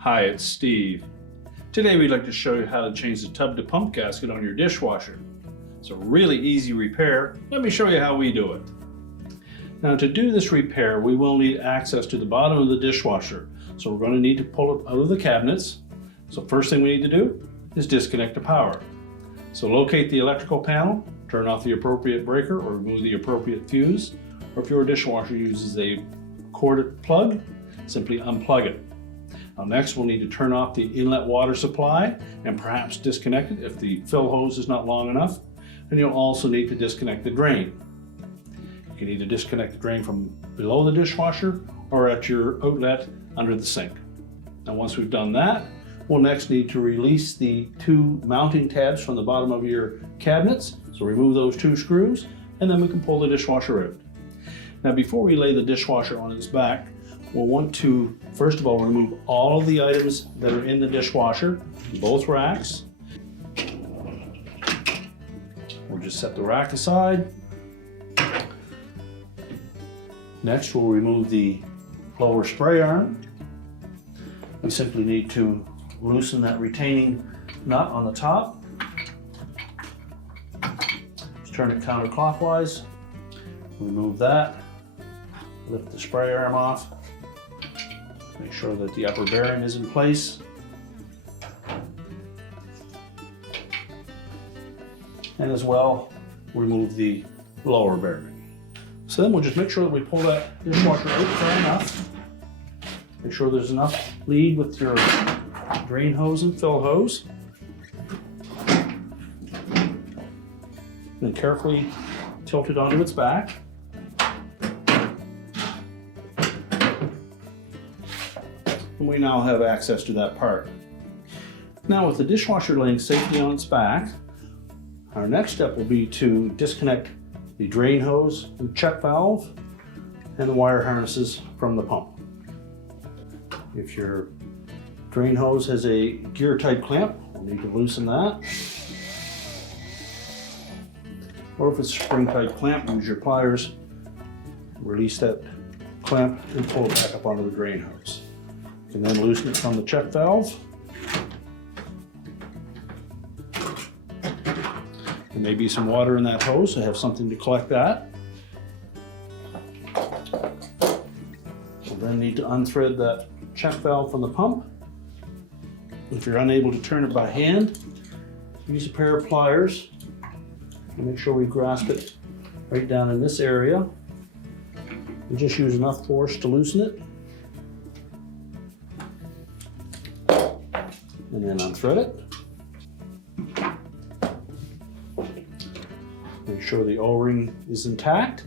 Hi, it's Steve. Today we'd like to show you how to change the tub-to-pump gasket on your dishwasher. It's a really easy repair. Let me show you how we do it. Now to do this repair, we will need access to the bottom of the dishwasher. So we're going to need to pull it out of the cabinets. So first thing we need to do is disconnect the power. So locate the electrical panel, turn off the appropriate breaker or remove the appropriate fuse. Or if your dishwasher uses a corded plug, simply unplug it. Now next we'll need to turn off the inlet water supply and perhaps disconnect it if the fill hose is not long enough. And you'll also need to disconnect the drain. You can either disconnect the drain from below the dishwasher or at your outlet under the sink. Now once we've done that, we'll next need to release the two mounting tabs from the bottom of your cabinets. So remove those two screws and then we can pull the dishwasher out. Now before we lay the dishwasher on its back, we'll want to, first of all, remove all of the items that are in the dishwasher, both racks. We'll just set the rack aside. Next, we'll remove the lower spray arm. We simply need to loosen that retaining nut on the top. Just turn it counterclockwise. Remove that. Lift the spray arm off. Make sure that the upper bearing is in place. And as well, remove the lower bearing. So then we'll just make sure that we pull that dishwasher out far enough. Make sure there's enough lead with your drain hose and fill hose. Then carefully tilt it onto its back. And we now have access to that part. Now with the dishwasher laying safely on its back, our next step will be to disconnect the drain hose, the check valve, and the wire harnesses from the pump. If your drain hose has a gear type clamp, we'll need to loosen that. Or if it's a spring type clamp, use your pliers, release that clamp and pull it back up onto the drain hose. You can then loosen it from the check valve. There may be some water in that hose, so have something to collect that. You'll then need to unthread that check valve from the pump. If you're unable to turn it by hand, use a pair of pliers and make sure we grasp it right down in this area. And just use enough force to loosen it. And then unthread it. Make sure the O-ring is intact,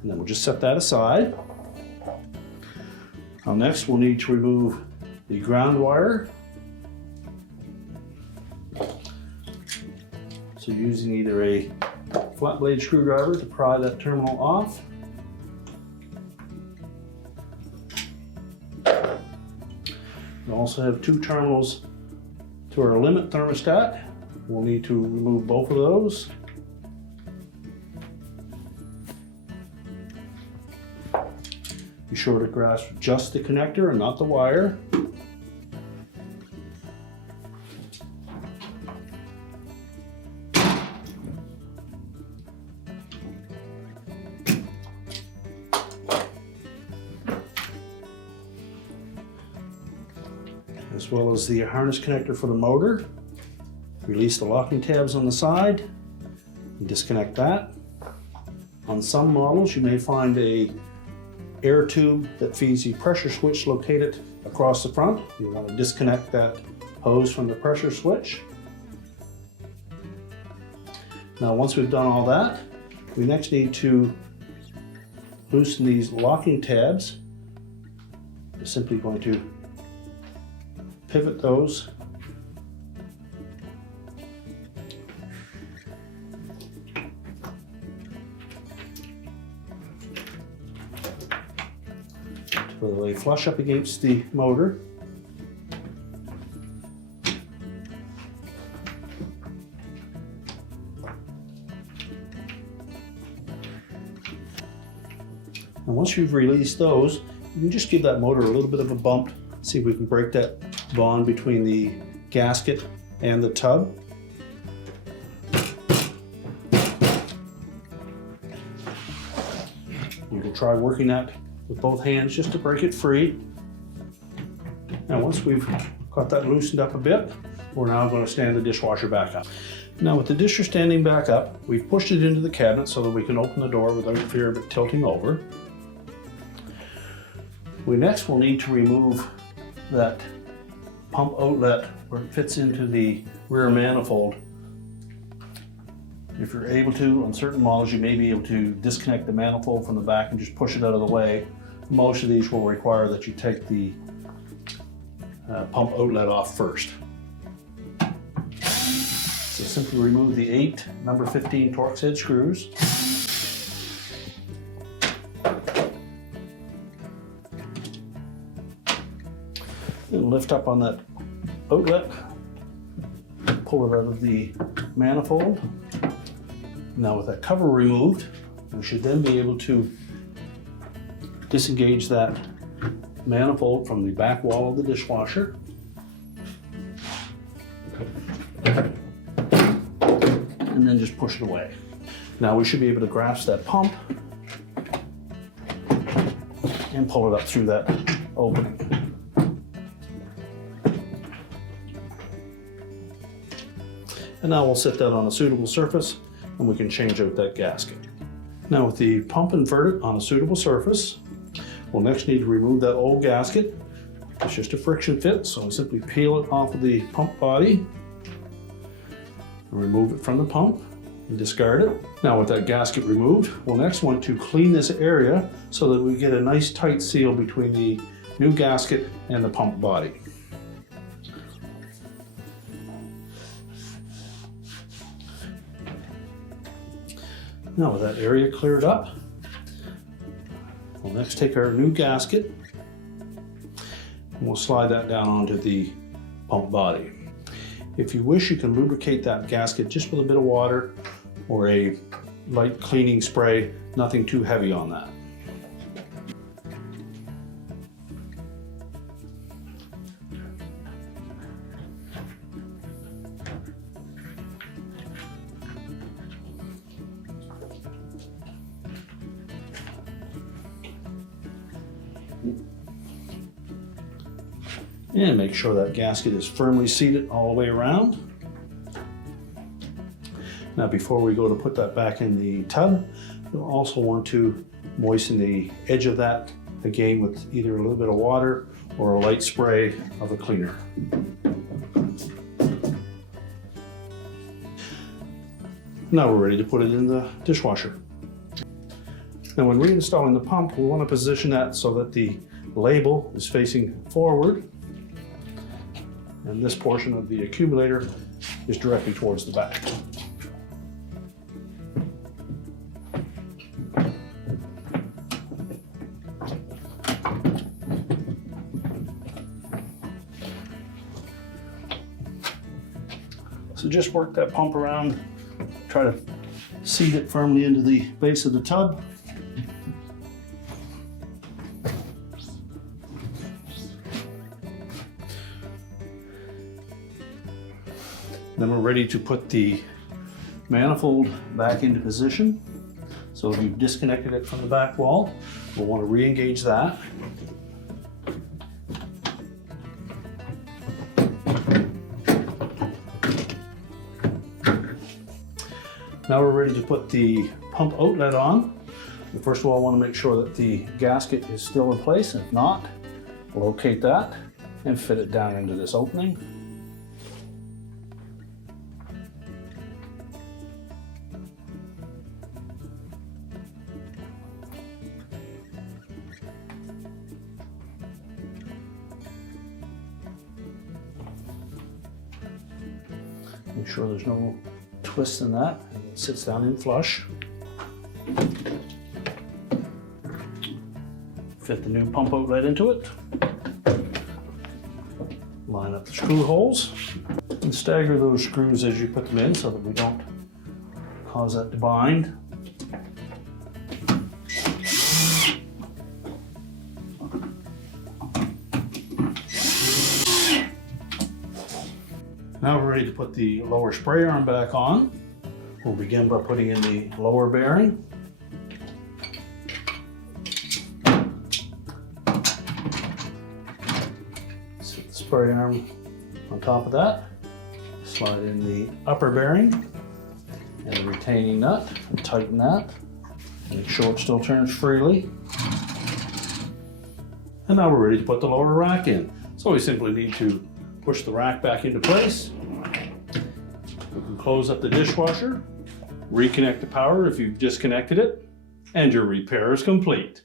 and then we'll just set that aside. Now next we'll need to remove the ground wire. So using either a flat blade screwdriver to pry that terminal off. We also have two terminals to our limit thermostat. We'll need to remove both of those. Be sure to grasp just the connector and not the wire. As well as the harness connector for the motor. Release the locking tabs on the side and disconnect that. On some models you may find a air tube that feeds the pressure switch located across the front. You want to disconnect that hose from the pressure switch. Now once we've done all that, we next need to loosen these locking tabs. We're simply going to pivot those so they lay flush up against the motor. And once you've released those, you can just give that motor a little bit of a bump See if we can break that bond between the gasket and the tub. You can try working that with both hands just to break it free. Now once we've got that loosened up a bit, we're now going to stand the dishwasher back up. Now with the disher standing back up, we've pushed it into the cabinet so that we can open the door without fear of it tilting over. We next will need to remove that pump outlet where it fits into the rear manifold. If you're able to, on certain models, you may be able to disconnect the manifold from the back and just push it out of the way. Most of these will require that you take the pump outlet off first. So simply remove the 8 number 15 Torx head screws. And lift up on that outlet, pull it out of the manifold. Now with that cover removed, we should then be able to disengage that manifold from the back wall of the dishwasher. And then just push it away. Now we should be able to grasp that pump and pull it up through that opening. And now we'll set that on a suitable surface and we can change out that gasket. Now with the pump inverted on a suitable surface, we'll next need to remove that old gasket. It's just a friction fit, so we simply peel it off of the pump body and remove it from the pump and discard it. Now with that gasket removed, we'll next want to clean this area so that we get a nice tight seal between the new gasket and the pump body. Now with that area cleared up, we'll next take our new gasket and we'll slide that down onto the pump body. If you wish, you can lubricate that gasket just with a bit of water or a light cleaning spray, nothing too heavy on that. And make sure that gasket is firmly seated all the way around. Now before we go to put that back in the tub, you'll also want to moisten the edge of that again with either a little bit of water or a light spray of a cleaner. Now we're ready to put it in the dishwasher. Now when reinstalling the pump, we want to position that so that the label is facing forward and this portion of the accumulator is directly towards the back. So just work that pump around, try to seat it firmly into the base of the tub. Then we're ready to put the manifold back into position. So if you've disconnected it from the back wall, we'll want to re-engage that. Now we're ready to put the pump outlet on. First of all, I want to make sure that the gasket is still in place. If not, locate that and fit it down into this opening. Make sure there's no twist in that, and it sits down in flush. Fit the new pump outlet into it. Line up the screw holes and stagger those screws as you put them in so that we don't cause that to bind. Now we're ready to put the lower spray arm back on. We'll begin by putting in the lower bearing. Set the spray arm on top of that. Slide in the upper bearing and the retaining nut and tighten that. Make sure it still turns freely. And now we're ready to put the lower rack in. So we simply need to push the rack back into place. We can close up the dishwasher, reconnect the power if you've disconnected it, and your repair is complete.